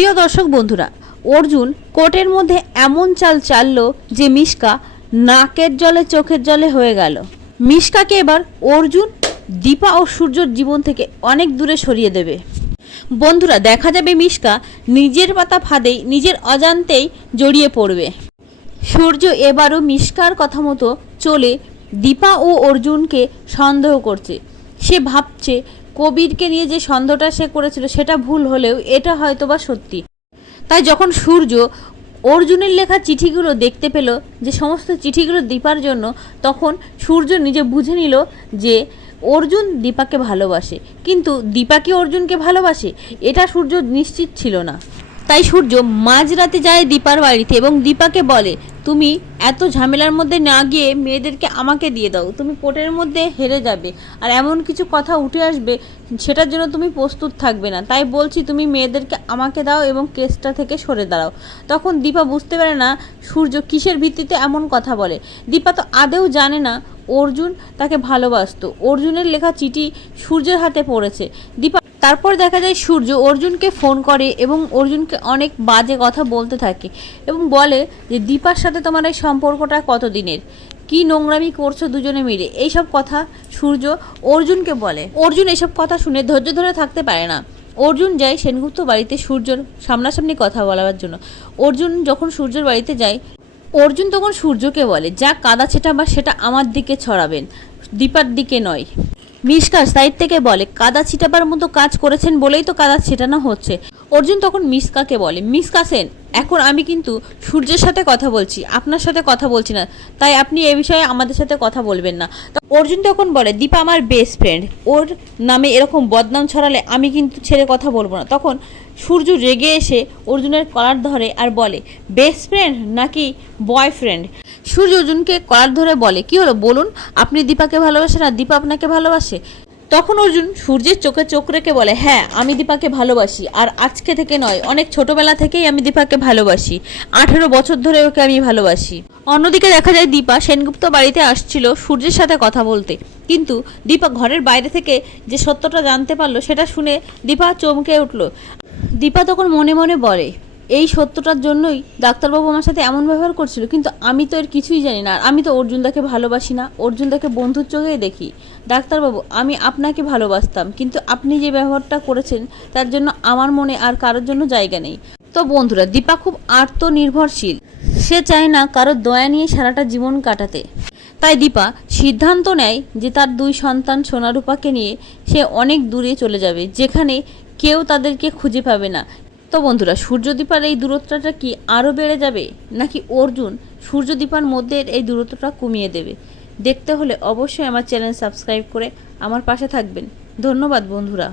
প্রিয় দর্শক বন্ধুরা, অর্জুন কোর্টের মধ্যে এমন চাল চাললো যে মিশকা নাকের জলে চোখের জলে হয়ে গেল। মিশকাকে এবার অর্জুন দীপা ও সূর্যর জীবন থেকে অনেক দূরে সরিয়ে দেবে। বন্ধুরা, দেখা যাবে মিশকা নিজের পাতা ফাঁদেই নিজের অজান্তেই জড়িয়ে পড়বে। সূর্য এবারও মিশকার কথা মতো চলে দীপা ও অর্জুনকে সন্দেহ করছে। সে ভাবছে কবিরকে নিয়ে যে সন্দেহটা সে করেছিল সেটা ভুল হলেও এটা হয়তোবা সত্যি। তাই যখন সূর্য অর্জুনের লেখা চিঠিগুলো দেখতে পেল, যে সমস্ত চিঠিগুলো দীপার জন্য, তখন সূর্য নিজে বুঝে নিল যে অর্জুন দীপাকে ভালোবাসে। কিন্তু দীপা কি অর্জুনকে ভালোবাসে এটা সূর্য নিশ্চিত ছিল না। তাই সূর্য মাঝরাতে যায় দীপার বাড়িতে এবং দীপাকে বলে, তুমি এত ঝামেলার মধ্যে না গিয়ে মেয়েদেরকে আমাকে দিয়ে দাও, তুমি কোর্টের মধ্যে হেরে যাবে আর এমন কিছু কথা উঠে আসবে সেটার জন্য তুমি প্রস্তুত থাকবে না। তাই বলছি তুমি মেয়েদেরকে আমাকে দাও এবং কেসটা থেকে সরে দাঁড়াও। তখন দীপা বুঝতে পারে না সূর্য কিসের ভিত্তিতে এমন কথা বলে। দীপা তো আদেও জানে না অর্জুন তাকে ভালোবাসতো। অর্জুনের লেখা চিঠি সূর্যের হাতে পড়েছে। দীপা তারপর দেখা যায় সূর্য অর্জুনকে ফোন করে এবং অর্জুনকে অনেক বাজে কথা বলতে থাকে এবং বলে যে দীপার সাথে তোমার এই সম্পর্কটা কতদিনের, কি নোংরামি করছো দুজনে মিলে, এইসব কথা সূর্য অর্জুনকে বলে। অর্জুন এসব কথা শুনে ধৈর্য ধরে থাকতে পারে না। অর্জুন যায় সেনগুপ্ত বাড়িতে সূর্যর সামনাসামনি কথা বলার জন্য। অর্জুন যখন সূর্যের বাড়িতে যায়, অর্জুন তখন সূর্যকে বলে, যা কাদা ছেটাবার সেটা আমার দিকে ছড়াবেন, দীপার দিকে নয়। মিশকা সাইড থেকে বলে, কাদা ছিটাবার মতো কাজ করেছেন বলেই তো কাদা ছেটানো হচ্ছে। অর্জুন তখন মিশকাকে বলে, মিশকা সেন, এখন আমি কিন্তু সূর্যের সাথে কথা বলছি, আপনার সাথে কথা বলছি না, তাই আপনি এ বিষয়ে আমাদের সাথে কথা বলবেন না। অর্জুন তখন বলে, দীপা আমার বেস্ট ফ্রেন্ড, ওর নামে এরকম বদনাম ছড়ালে আমি কিন্তু ছেড়ে কথা বলবো না। তখন সূর্য রেগে এসে অর্জুনের কলার ধরে আর বলে, বেস্ট ফ্রেন্ড নাকি বয়ফ্রেন্ড? সূর্য অর্জুনকে কলার ধরে বলে, কি হলো বলুন, আপনি দীপাকে ভালোবাসেন আর দীপা আপনাকে ভালোবাসে? তখন অর্জুন সূর্যের চোখে চোখ রেখে বলে, হ্যাঁ আমি দীপাকে ভালোবাসি, আর আজকে থেকে নয়, অনেক ছোটবেলা থেকেই আমি দীপাকে ভালোবাসি, 18 বছর ধরে ওকে আমি ভালোবাসি। অন্যদিকে দেখা যায় দীপা সেনগুপ্ত বাড়িতে আসছিল সূর্যের সাথে কথা বলতে, কিন্তু দীপা ঘরের বাইরে থেকে যে সত্যটা জানতে পারলো সেটা শুনে দীপা চমকে উঠল। দীপা তখন মনে মনে বলে, এই সত্যটার জন্যই ডাক্তারবাবু আমার সাথে এমন ব্যবহার করছিল, কিন্তু আমি তো এর কিছুই জানি না, আর আমি তো অর্জুনদাকে ভালোবাসি না, অর্জুনদাকে বন্ধুর চোখেই দেখি। ডাক্তারবাবু, আমি আপনাকে ভালোবাসতাম, কিন্তু আপনি যে ব্যবহারটা করেছেন তার জন্য আমার মনে আর কারোর জন্য জায়গা নেই। তো বন্ধুরা, দীপা খুব আত্মনির্ভরশীল, সে চায় না কারোর দয়া নিয়ে সারাটা জীবন কাটাতে। তাই দীপা সিদ্ধান্ত নেয় যে তার 2 সন্তান সোনারূপাকে নিয়ে সে অনেক দূরে চলে যাবে, যেখানে কেউ তাদেরকে খুঁজে পাবে না। তো বন্ধুরা, সূর্যদীপার এই দূরত্বটা কি আরও বেড়ে যাবে, নাকি অর্জুন সূর্যদীপার মধ্যে এই দূরত্বটা কমিয়ে দেবে? দেখতে হলে অবশ্যই আমার চ্যানেল সাবস্ক্রাইব করে আমার পাশে থাকবেন। ধন্যবাদ বন্ধুরা।